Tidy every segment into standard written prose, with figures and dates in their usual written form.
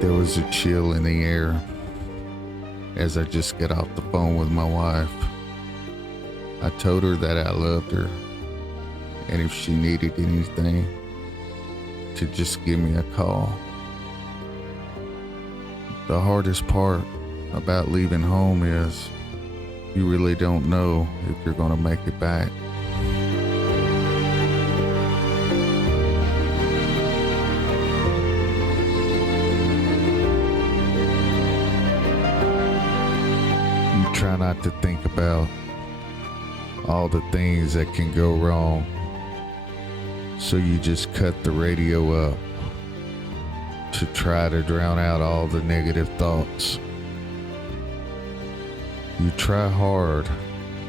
There was a chill in the air as I just got off the phone with my wife. I told her that I loved her, and if she needed anything, to just give me a call. The hardest part about leaving home is you really don't know if you're going to make it back. You try not to think about all the things that can go wrong, so you just cut the radio up to try to drown out all the negative thoughts. You try hard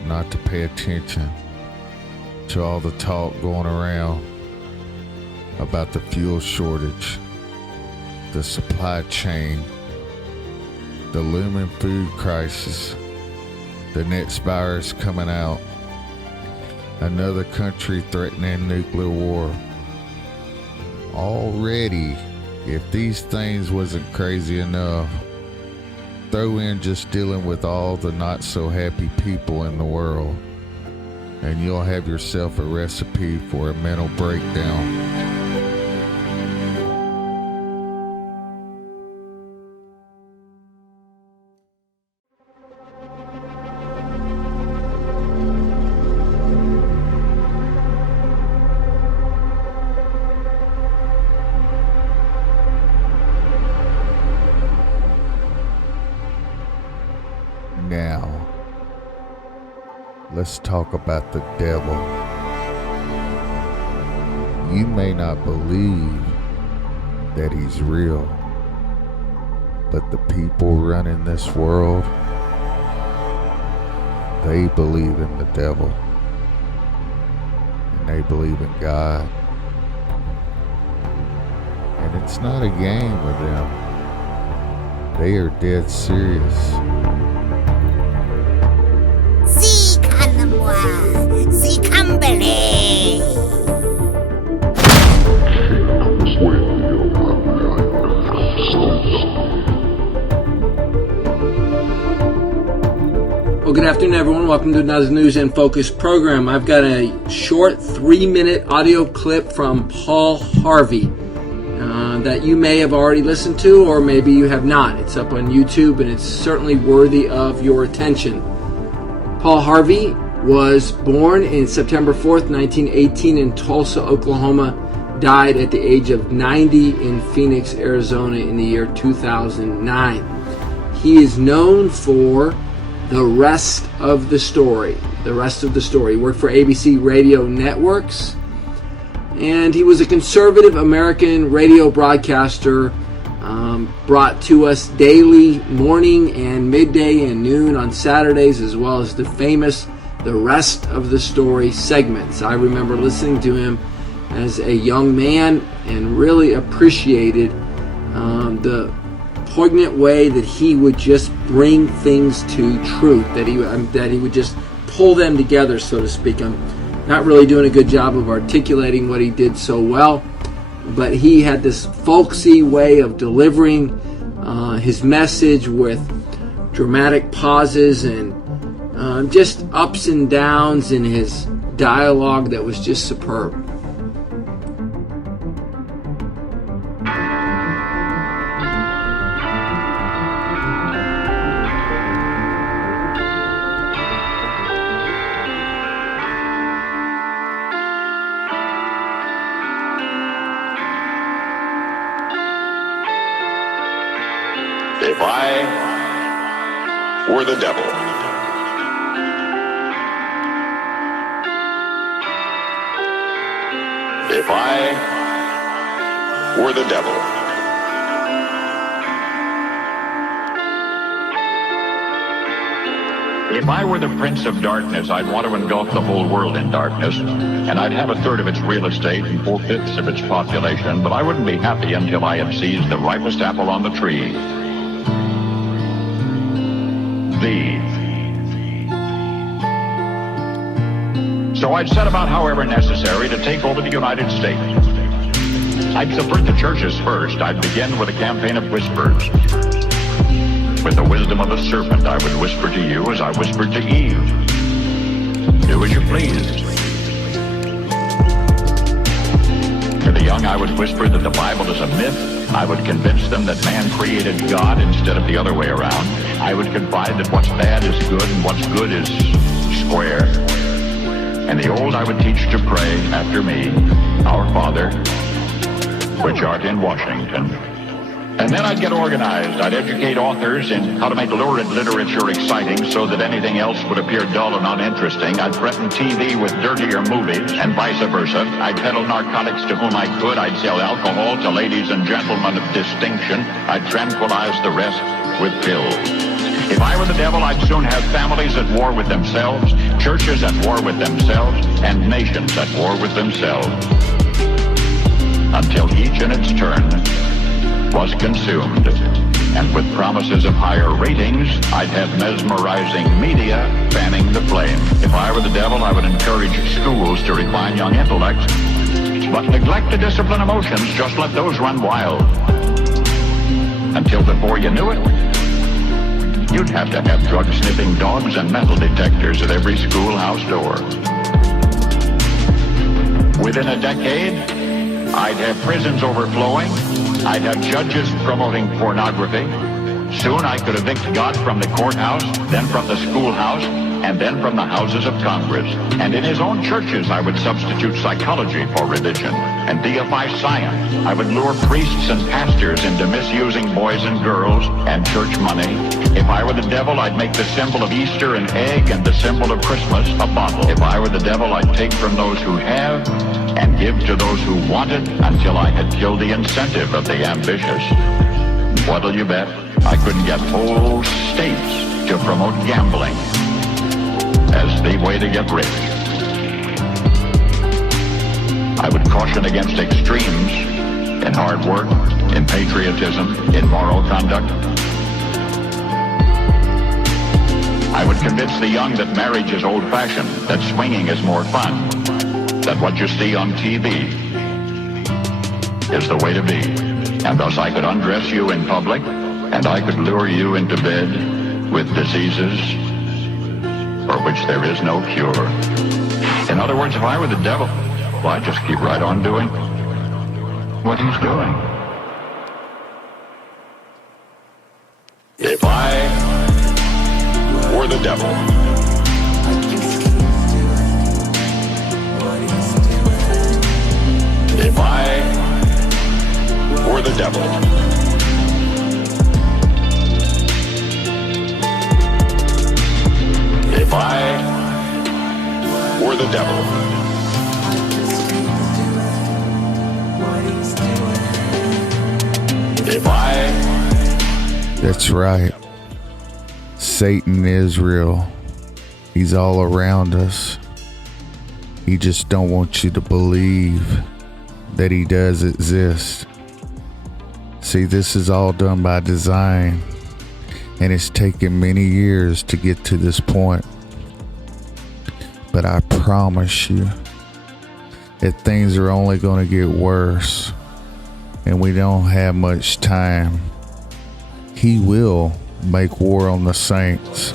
not to pay attention to all the talk going around about the fuel shortage, the supply chain, the looming food crisis, the next virus coming out, another country threatening nuclear war. Already, if these things wasn't crazy enough, throw in just dealing with all the not so happy people in the world, and you'll have yourself a recipe for a mental breakdown. Now, let's talk about the devil. You may not believe that he's real, but the people running this world, they believe in the devil, and they believe in God. And it's not a game with them. They are dead serious. The company. Well, good afternoon, everyone. Welcome to another News in Focus program. I've got a short 3-minute audio clip from Paul Harvey that you may have already listened to, or maybe you have not. It's up on YouTube, and it's certainly worthy of your attention. Paul Harvey was born in September 4th, 1918 in Tulsa, Oklahoma, died at the age of 90 in Phoenix, Arizona in the year 2009. He is known for The Rest of the Story. The Rest of the Story. He worked for ABC Radio Networks, and he was a conservative American radio broadcaster, brought to us daily, morning and midday and noon on Saturdays, as well as the famous The Rest of the Story segments. I remember listening to him as a young man and really appreciated the poignant way that he would just bring things to truth, that he would just pull them together, so to speak. I'm not really doing a good job of articulating what he did so well, but he had this folksy way of delivering his message with dramatic pauses and just ups and downs in his dialogue that was just superb. If I were the devil, if I were the devil, if I were the Prince of Darkness, I'd want to engulf the whole world in darkness, and I'd have a third of its real estate and 4/5 of its population, but I wouldn't be happy until I had seized the ripest apple on the tree. So I'd set about, however necessary, to take over the United States. I'd subvert the churches first. I'd begin with a campaign of whispers. With the wisdom of a serpent, I would whisper to you as I whispered to Eve. Do as you please. To the young, I would whisper that the Bible is a myth. I would convince them that man created God instead of the other way around. I would confide that what's bad is good and what's good is square. And the old I would teach to pray after me, Our Father, which art in Washington. And then I'd get organized. I'd educate authors in how to make lurid literature exciting so that anything else would appear dull and uninteresting. I'd threaten TV with dirtier movies and vice versa. I'd peddle narcotics to whom I could. I'd sell alcohol to ladies and gentlemen of distinction. I'd tranquilize the rest with pills. If I were the devil, I'd soon have families at war with themselves, churches at war with themselves, and nations at war with themselves. Until each in its turn was consumed. And with promises of higher ratings, I'd have mesmerizing media fanning the flame. If I were the devil, I would encourage schools to refine young intellects, but neglect to discipline emotions, just let those run wild. Until before you knew it, you'd have to have drug-sniffing dogs and metal detectors at every schoolhouse door. Within a decade, I'd have prisons overflowing. I'd have judges promoting pornography. Soon I could evict God from the courthouse, then from the schoolhouse, and then from the houses of Congress. And in his own churches, I would substitute psychology for religion and deify science. I would lure priests and pastors into misusing boys and girls and church money. If I were the devil, I'd make the symbol of Easter an egg and the symbol of Christmas a bottle. If I were the devil, I'd take from those who have and give to those who wanted until I had killed the incentive of the ambitious. What'll you bet? I couldn't get whole states to promote gambling as the way to get rich. I would caution against extremes in hard work, in patriotism, in moral conduct. I would convince the young that marriage is old-fashioned, that swinging is more fun, that what you see on TV is the way to be. And thus I could undress you in public, and I could lure you into bed with diseases for which there is no cure. In other words, if I were the devil, well, I'd just keep right on doing what he's doing. If I were the devil, if I were the devil, if I were the devil, if I... That's right. Satan is real. He's all around us. He just don't want you to believe that he does exist. See, this is all done by design, and it's taken many years to get to this point. But I promise you that things are only going to get worse, and we don't have much time. He will make war on the saints.